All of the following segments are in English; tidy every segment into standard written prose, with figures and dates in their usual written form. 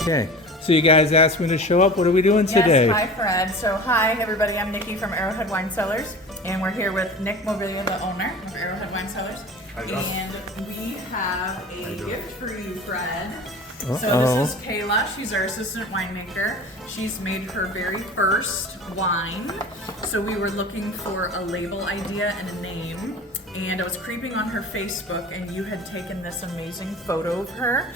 Okay, so you guys asked me to show up. What are we doing today? Yes, hi Fred. So hi everybody, I'm Nikki from Arrowhead Wine Cellars, and we're here with Nick Mobilia, the owner of Arrowhead Wine Cellars. And we have a gift for you, Fred. Uh-oh. So this is Kayla. She's our assistant winemaker. She's made her very first wine. So we were looking for a label idea and a name. And I was creeping on her Facebook, and you had taken this amazing photo of her,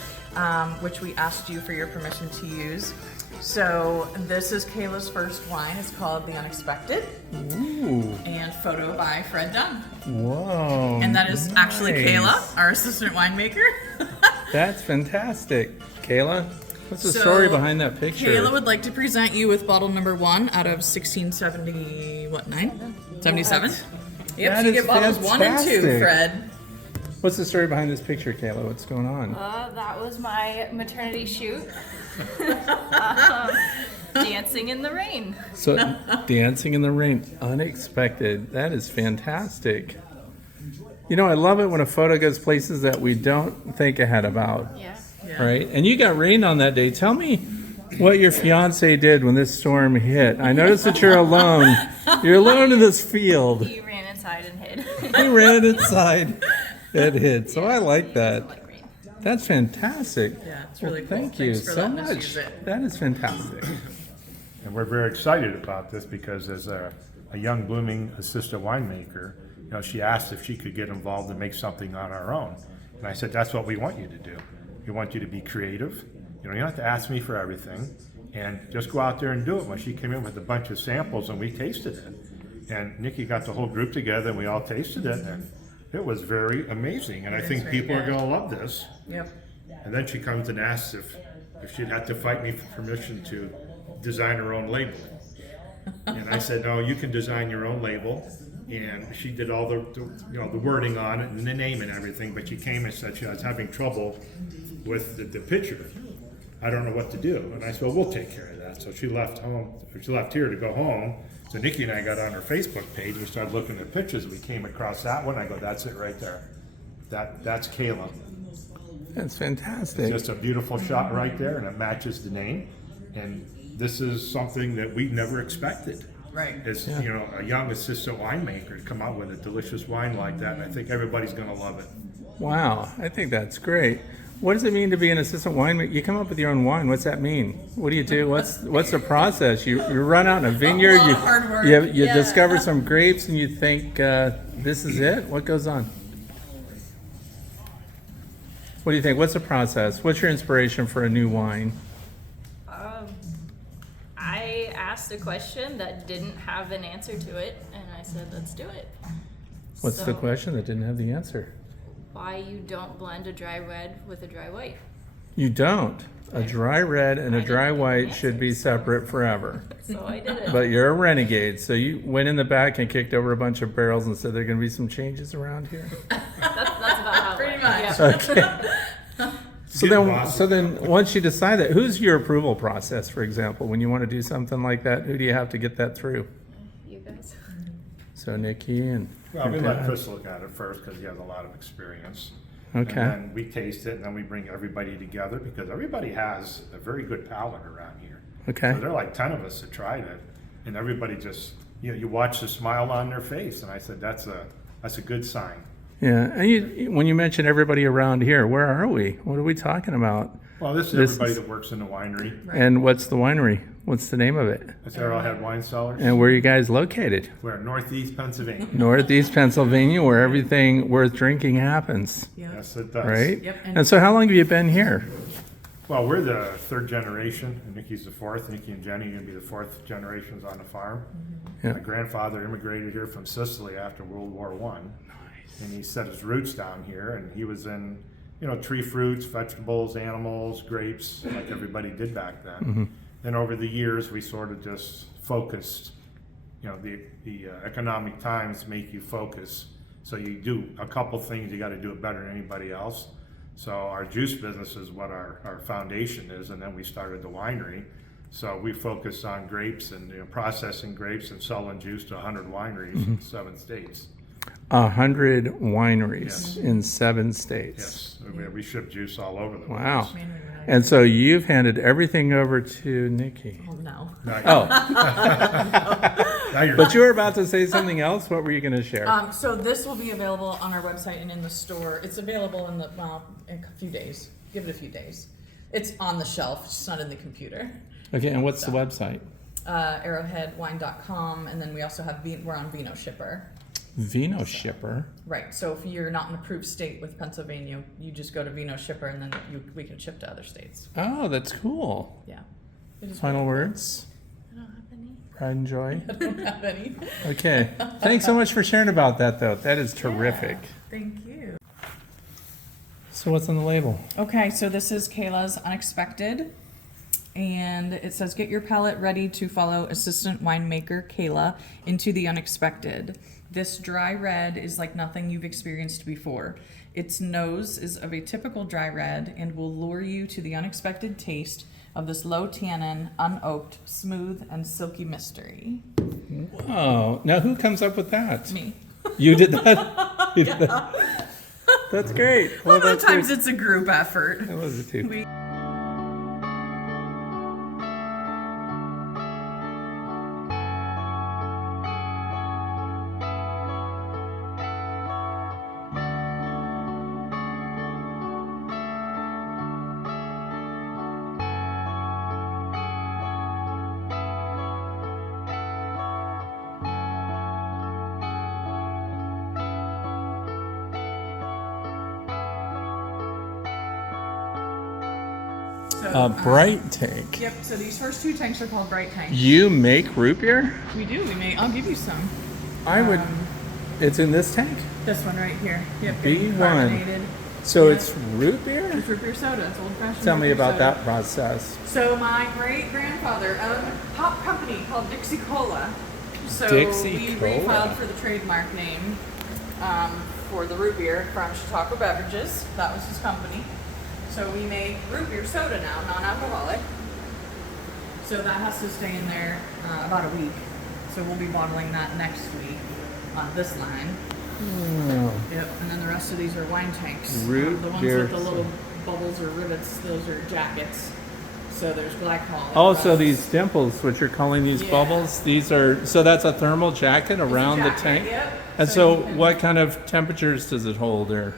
which we asked you for your permission to use. So this is Kayla's first wine. It's called The Unexpected. Ooh. And photo by Fred Dunn. Whoa. And that is actually nice. Kayla, our assistant winemaker. That's fantastic. Kayla, what's the So, story behind that picture? Kayla would like to present you with bottle number 1 out of 1679? 77? Yep, That so you is get bottles 1 and 2, fantastic. Fred. What's the story behind this picture, Kayla? What's going on? That was my maternity shoot. Dancing in the rain. So, dancing in the rain, unexpected. That is fantastic. You know, I love it when a photo goes places that we don't think ahead about, Yeah. right? And you got rain on that day. Tell me what your fiance did when this storm hit. I noticed that you're alone. You're alone in this field. He ran inside and hid. He ran inside. It hid. So I like that. Like rain. That's fantastic. Yeah, it's really Well, cool. thank you Thanks for so letting us much. use it. That is fantastic. And we're very excited about this because as a young blooming assistant winemaker, you know, she asked if she could get involved and make something on our own. And I said, that's what we want you to do. We want you to be creative. You know, you don't have to ask me for everything, and just go out there and do it. When she came in with a bunch of samples and we tasted it, and Nikki got the whole group together and we all tasted it, and it was very amazing. And I think very people are good. gonna love this. Yep. And then she comes and asks if she'd have to fight me for permission to design her own label. And I said, no, you can design your own label. And she did all the wording on it and the name and everything, but she came and said she was having trouble with the picture. I don't know what to do. And I said, well, we'll take care of that. So she left here to go home. So Nikki and I got on her Facebook page. We started looking at pictures. We came across that one. I go, that's it right there. That's Kayla. That's fantastic. Just a beautiful shot right there, and it matches the name. And this is something that we never expected. Right. As you know, a young assistant winemaker to come out with a delicious wine like that, and I think everybody's going to love it. Wow, I think that's great. What does it mean to be an assistant winemaker? You come up with your own wine. What's that mean? What do you do? What's the process? You run out in a vineyard. lot of hard work. You Yeah. discover some grapes, and you think this is it. What goes on? What do you think? What's the process? What's your inspiration for a new wine? I asked a question that didn't have an answer to it, and I said, let's do it. What's the So, question that didn't have the answer? Why you don't blend a dry red with a dry white? You don't. A dry red and a I dry didn't get white the should be answers. separate forever. So I did it. But you're a renegade, so you went in the back and kicked over a bunch of barrels and said there are going to be some changes around here. That's about how it Pretty went. much. Yeah. Okay. Getting So then, once you decide that, who's your approval process? For example, when you want to do something like that, who do you have to get that through? You guys. So Nikki and Well, we your let dad. Chris look at it first because he has a lot of experience. Okay. And then we taste it, and then we bring everybody together because everybody has a very good palate around here. Okay. So there are like 10 of us that tried it, and everybody just, you watch the smile on their face, and I said, that's a good sign. Yeah, and when you mention everybody around here, where are we? What are we talking about? Well, this is This everybody is- that works in the winery. And what's the winery? What's the name of it? That's Arrowhead Wine Cellars. And where are you guys located? We're in Northeast Pennsylvania. Northeast Pennsylvania, where everything worth drinking happens, Yes, it does. right? Yep, And so how long have you been here? Well, we're the third generation, and Nikki's the fourth. Nikki and Jenny are going to be the fourth generations on the farm. Yeah. My grandfather immigrated here from Sicily after World War I. And he set his roots down here, and he was in, tree fruits, vegetables, animals, grapes, like everybody did back then. Then over the years, we sort of just focused. The economic times make you focus. So you do a couple things, you got to do it better than anybody else. So our juice business is what our foundation is, and then we started the winery. So we focus on grapes and processing grapes and selling juice to 100 wineries in 7 states. 100 wineries Yes. in 7 states. Yes, we ship juice all over the world. Wow. Man, we really- And so you've handed everything over to Nikki. Oh, no. Oh, Now you're but you were about to say something else. What were you going to share? So this will be available on our website and in the store. It's available in the, well, in a few days. Give it a few days. It's on the shelf, it's just not in the computer. Okay, and what's the website? Arrowheadwine.com, and then we also have, we're on Vino Shipper. Vino Shipper. Right, so if you're not in an approved state with Pennsylvania, you just go to Vino Shipper and then we can ship to other states. Oh, that's cool. Yeah. It is Final words? I don't have any. Pride and joy? I don't have any. Okay. Thanks so much for sharing about that, though. That is terrific. Thank you. So what's on the label? Okay, so this is Kayla's Unexpected. And it says, get your palate ready to follow assistant winemaker Kayla into the unexpected. This dry red is like nothing you've experienced before. Its nose is of a typical dry red and will lure you to the unexpected taste of this low tannin, unoaked, smooth, and silky mystery. Oh, now who comes up with that? Me. You did that? You did that? That's great. A lot of that's times great. it's a group effort. That was it too. We- So, Bright tank. Yep, so these first 2 tanks are called Bright Tanks. You make root beer? We do, I'll give you some. I would. It's in this tank? This one right here. Yep, B1. carbonated. So Yeah. it's root beer? It's root beer soda. It's old fashioned. Tell me about that process. So my great grandfather owned a pop company called Dixie Cola. So Dixie we Cola. refiled for the trademark name for the root beer from Chautauqua Beverages. That was his company. So we make root beer soda now, non-alcoholic. So that has to stay in there about a week. So we'll be bottling that next week on this line. Oh. Yep, and then the rest of these are wine tanks. Root The ones beer with the little bubbles or rivets, those are jackets. So there's glycol. Oh, so these dimples, what you're calling these Yeah. bubbles, these are, so that's a thermal jacket around the jacket, tank? yep. And So so you can- what kind of temperatures does it hold there?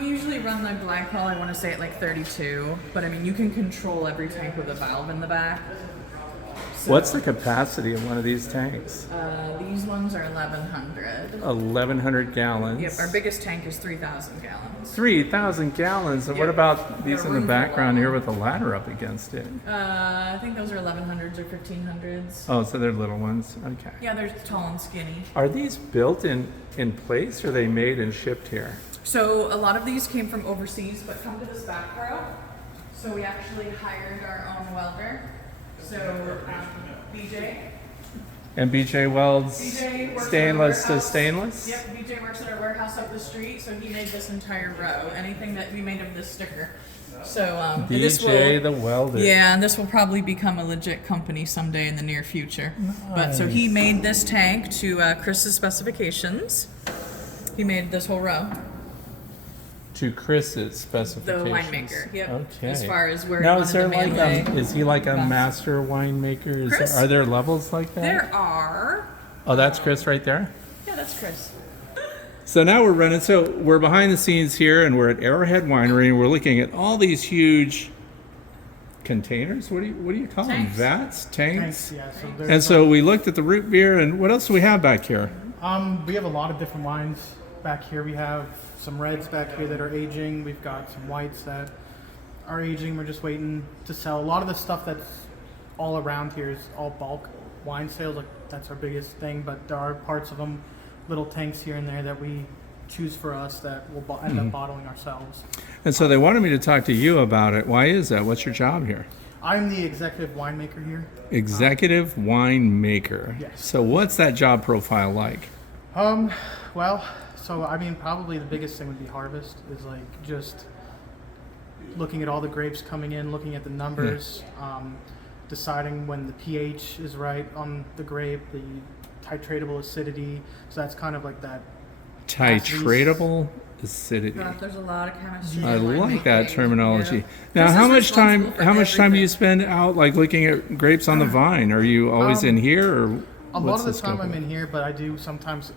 We usually run the glycol, I want to say at like 32, but I mean, you can control every tank with a valve in the back. So, What's the capacity of one of these tanks? These ones are 1,100. 1,100 gallons. Yep, our biggest tank is 3,000 gallons. 3,000 gallons. And what Yep. about these Got in the room for a background lot. here with a ladder up against it? I think those are 1,100s or 1,500s. Oh, so they're little ones. Okay. Yeah, they're tall and skinny. Are these built in place or are they made and shipped here? So a lot of these came from overseas, but come to this back row. So we actually hired our own welder. So BJ. And BJ welds BJ works at our stainless to warehouse. stainless? Yep, BJ works at our warehouse up the street, so he made this entire row. Anything that we made of this sticker. So and this BJ will, the welder. yeah, and this will probably become a legit company someday in the near future. But so he made this tank to Chris's specifications. He made this whole row. To Chris's The specifications. winemaker. Yep. Okay. As far as where Now, he is wanted there the like Manlay. is he like a Best. master winemaker? Chris? Are there levels like that? There are. Oh, that's Chris right there. Yeah, that's Chris. So now we're running. So we're behind the scenes here, and we're at Arrowhead Winery, and we're looking at all these huge containers. What do you call them? Tanks. Vats, tanks. Thanks, yeah. So there's, And so we looked at the root beer, and what else do we have back here? we have a lot of different wines back here. We have some reds back here that are aging. We've got some whites that are aging. We're just waiting to sell. A lot of the stuff that's all around here is all bulk wine sales. Like that's our biggest thing. But there are parts of them, little tanks here and there that we choose for us that we'll end up bottling ourselves. And so they wanted me to talk to you about it. Why is that? What's your job here? I'm the executive winemaker here. Executive winemaker. Yes. So what's that job profile like? Well, so I mean, probably the biggest thing would be harvest. Is like just looking at all the grapes coming in, looking at the numbers, deciding when the pH is right on the grape, the titratable acidity. So that's kind of like that Titratable acidity. God, there's a lot of chemistry. I in like that winemaking. terminology. Yeah. Now, Chris how is much time? responsible for How much time do you everything. spend out, like looking at grapes on the vine? Are you always in here, or A lot what's of the scope time I'm of it? in here, but I do sometimes.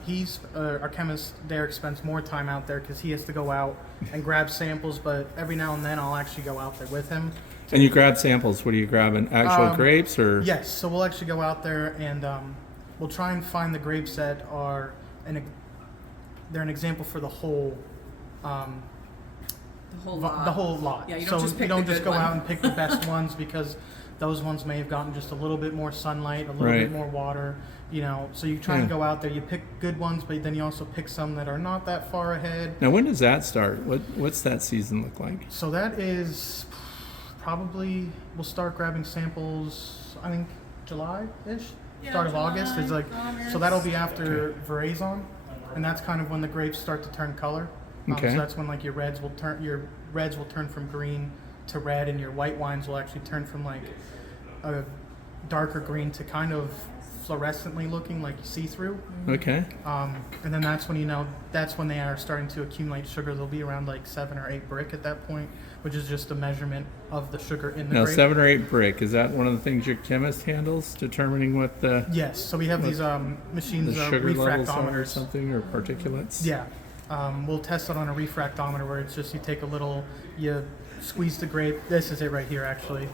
Our chemist Derek spends more time out there because he has to go out and grab samples. But every now and then I'll actually go out there with him. And you grab samples. What are you grabbing? Actual grapes, or Yes, so we'll actually go out there and we'll try and find the grapes that are they're an example for the whole The whole lot. the whole lot. Yeah, you so don't just pick you don't the just good go one. out and pick the best ones because those ones may have gotten just a little bit more sunlight, a little Right. bit more water, so you try and Yeah. go out there, you pick good ones, but then you also pick some that are not that far ahead. now when does that start? What's that season look like? So that is probably we'll start grabbing samples. I think July-ish, Yeah, start of July, August is like. August. So that'll be after Veraison, and that's kind of when the grapes start to turn color. Okay. So that's when like your reds will turn from green to red, and your white wines will actually turn from like a darker green to kind of fluorescently looking, like see-through. Okay. And then that's when they are starting to accumulate sugar. They'll be around like 7 or 8 brick at that point, which is just a measurement of the sugar in the Now, grape. 7 or 8 brick, is that one of the things your chemist handles, determining what the Yes, so we have these machines, sugar levels are, or refractometers. something, or particulates? Yeah, we'll test it on a refractometer where it's just you take you squeeze the grape. This is it right here, actually.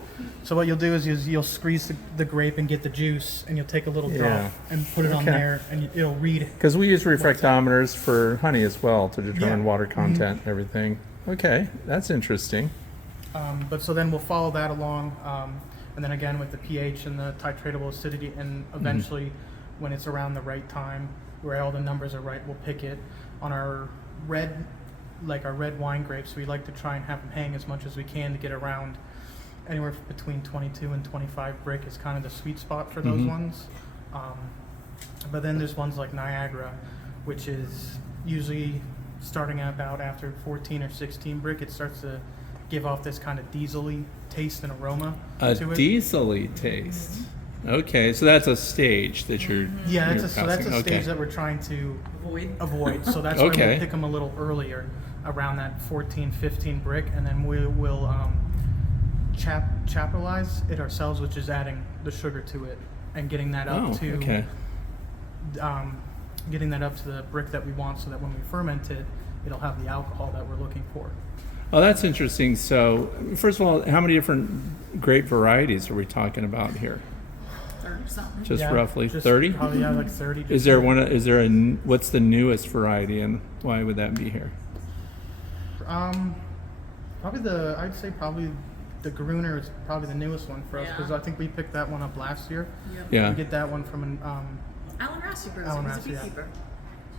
So what you'll do is you'll squeeze the grape and get the juice, and you'll take a little drop Yeah. and put it on Okay. there, and it'll read. Because we use refractometers for honey as well to determine Yeah. water content and everything. Okay, that's interesting. But so then we'll follow that along, and then again with the pH and the titratable acidity, and eventually, when it's around the right time, where all the numbers are right, we'll pick it. On our red wine grapes, we like to try and have them hang as much as we can to get around anywhere between 22 and 25 brick is kind of the sweet spot for those ones. But then there's ones like Niagara, which is usually starting at about after 14 or 16 brick, it starts to give off this kind of diesel-y taste and aroma A to it. diesel-y taste. Okay, so that's a stage that you're Yeah, you're that's a passing. stage that we're trying to avoid. So that's why Okay. we'll pick them a little earlier, around that 14, 15 brick, and then we'll chaptalize it ourselves, which is adding the sugar to it and getting that up Oh, to okay. getting that up to the brick that we want, so that when we ferment it, it'll have the alcohol that we're looking for. Oh, that's interesting. So, first of all, how many different grape varieties are we talking about here? 30 something. Just Yeah, roughly just 30? Probably like 30. Is there one? Is there what's the newest variety, and why would that be here? I'd say probably the Gruner is probably the newest one for us, because Yeah. I think we picked that one up last year. Yep. Yeah. We get that one from Alan Rassi grows Alan it. He's a Rassi, yeah. beekeeper.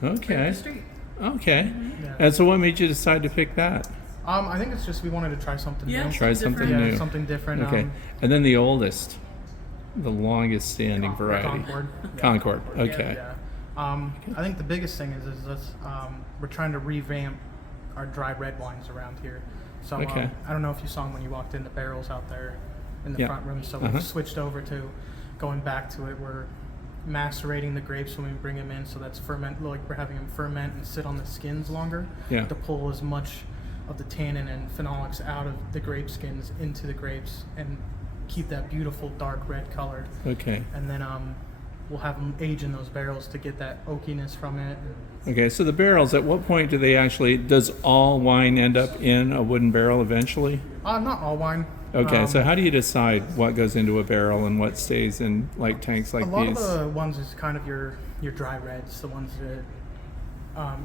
Right up Okay. the street. Okay. yeah. And so, what made you decide to pick that? I think it's just we wanted to try something Yeah. new. Try something different. Yeah, new. something different. Okay. And then the oldest, the longest standing variety. Concord. Yeah, Concord. Okay. Yeah. I think the biggest thing is this. We're trying to revamp our dry red wines around here. So Okay. I don't know if you saw them when you walked in the barrels out there in the Yeah. front room. So Uh-huh. we've switched over to going back to it. We're macerating the grapes when we bring them in, so that's ferment. Like we're having them ferment and sit on the skins longer Yeah. to pull as much of the tannin and phenolics out of the grape skins into the grapes and keep that beautiful dark red color. Okay. And then we'll have them age in those barrels to get that oakiness from it. Okay. So the barrels. At what point do they actually? Does all wine end up in a wooden barrel eventually? Not all wine. Okay. So how do you decide what goes into a barrel and what stays in like tanks like a lot these? of the ones is kind of your dry reds, the ones that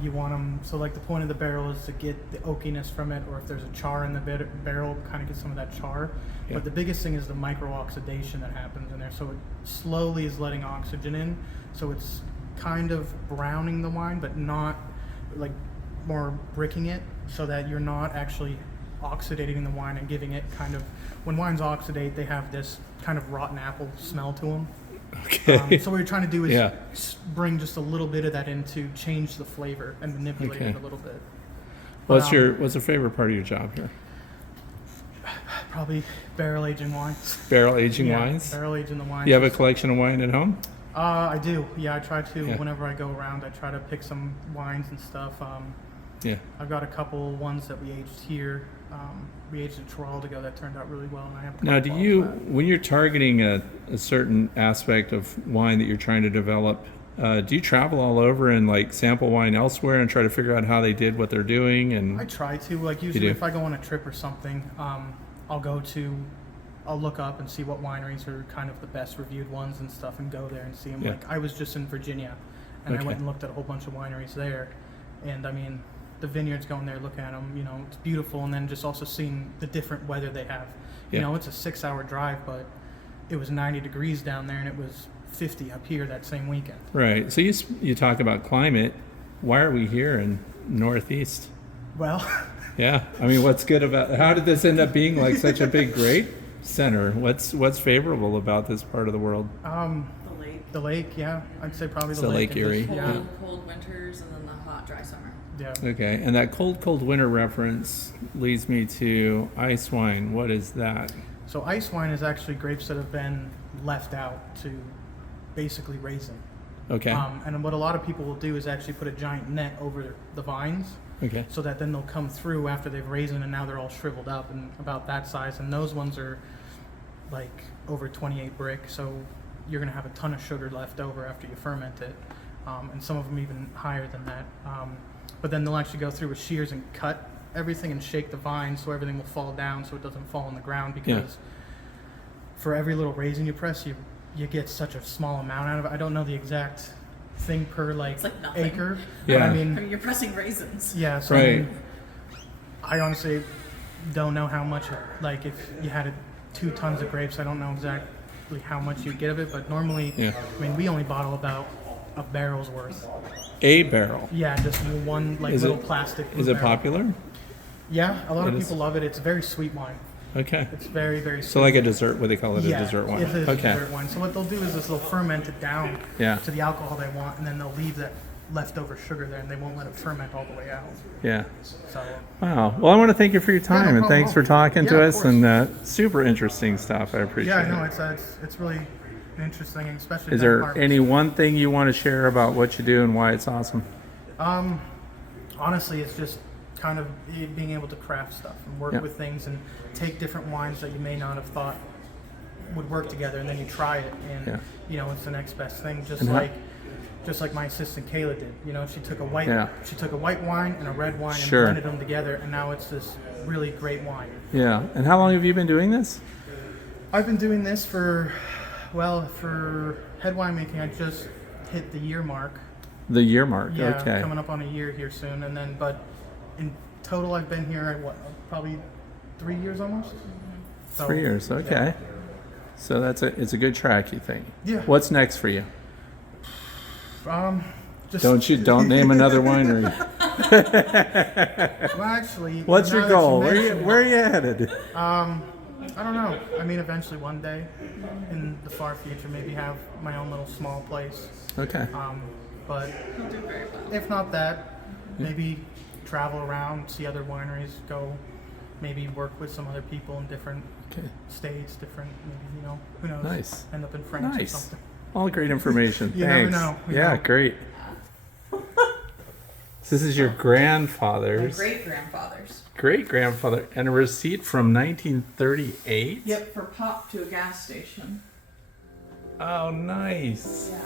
you want them. So like the point of the barrel is to get the oakiness from it, or if there's a char in the barrel, kind of get some of that char. Yeah. But the biggest thing is the micro oxidation that happens in there. So it slowly is letting oxygen in. So it's kind of browning the wine, but not like more bricking it, so that you're not actually oxidating the wine and giving it kind of, when wines oxidate, they have this kind of rotten apple smell to them. Okay. So what we're trying to do is Yeah. bring just a little bit of that in to change the flavor and manipulate Okay. it a little bit. what's the favorite part of your job here? Probably barrel aging wines. Barrel aging Yeah, wines. Barrel aging the wines. You have a collection of wine at home? I do. Yeah, I try to. Yeah. Whenever I go around, I try to pick some wines and stuff. Yeah. I've got a couple ones that we aged here. We aged in Geraldigo that turned out really well, and I have. A Now, couple do you, bottles of that. when you're targeting a certain aspect of wine that you're trying to develop, do you travel all over and like sample wine elsewhere and try to figure out how they did what they're doing? I And try to. Like usually, do? if I go on a trip or something, I'll look up and see what wineries are kind of the best reviewed ones and stuff, and go there and see them. Yeah. Like I was just in Virginia, and I Okay. went and looked at a whole bunch of wineries there, and I mean, the vineyards, going there, looking at them, you know, it's beautiful, and then just also seeing the different weather they have. Yeah. You know, it's a 6-hour drive, but it was 90 degrees down there, and it was 50 up here that same weekend. right. So you talk about climate. Why are we here in Northeast? Well, Yeah. I mean, what's good about, how did this end up being like such a big grape center? What's favorable about this part of the world? The lake. the lake, yeah, I'd say probably the So lake. Lake and Erie. just- Cold, Yeah, cold winters and then the hot, dry summer. yeah. Okay. And that cold winter reference leads me to ice wine. What is that? So ice wine is actually grapes that have been left out to basically raisin. Okay. And what a lot of people will do is actually put a giant net over the vines, Okay. so that then they'll come through after they've raisined and now they're all shriveled up and about that size. And those ones are like over 28 brick, so you're gonna have a ton of sugar left over after you ferment it, and some of them even higher than that. But then they'll actually go through with shears and cut everything and shake the vines so everything will fall down so it doesn't fall on the ground, because for every little raisin you press, you get such a small amount out of it. I don't know the exact thing per It's like nothing. acre. Yeah. But I I mean, mean, you're pressing raisins. yeah. So Right. I, mean, I honestly don't know how much. Like if you had 2 tons of grapes, I don't know exactly how much you get of it. But normally, Yeah. I mean, we only bottle about a barrel's worth. A barrel. Yeah, just one like Is little it- plastic. Is blue it barrel. popular? Yeah, a lot of It is? people love it. It's a very sweet wine. Okay. It's very, very sweet. So like a dessert, what they call it, Yeah, a dessert wine. it is a Okay. dessert wine. So what they'll do is they'll ferment it down Yeah. to the alcohol they want, and then they'll leave that leftover sugar there, and they won't let it ferment all the way out. Yeah. So Wow. Well, I want to thank you for your time, and problem thanks at for all. talking Yeah, to of us, course. and super interesting stuff. I appreciate yeah, no, it. it's really interesting, and especially. Is that there harvest. any one thing you want to share about what you do and why it's awesome? Honestly, it's just kind of being able to craft stuff and work Yeah. with things and take different wines that you may not have thought would work together, and then you try it, and Yeah. you know it's the next best thing. Just And how- like my assistant Kayla did. You know, she took a white wine and a red wine Sure. and blended them together, and now it's this really great wine. Yeah. And how long have you been doing this? I've been doing this for head winemaking. I just hit the year mark. The year mark. Yeah, Okay. coming up on a year here soon, and then but in total I've been here probably 3 years almost. So, 3 years. Okay. So it's a good track, you think? Yeah. What's next for you? Just Don't name another winery. Well, actually, What's now your that you goal? mention it, Where are you headed? I don't know. I mean, eventually one day in the far future, maybe have my own little small place. Okay. But You'll do very well. if not that, maybe travel around, see other wineries, go maybe work with some other people in different Okay. states, different, maybe, you know, who knows? Nice. End up in France or Nice. something. All great information. You never Thanks. know. You Yeah, know. great. So this is your My grandfather's great grandfather's. great grandfather and a receipt from 1938. Yep, for pop to a gas station. Oh, nice. Yeah.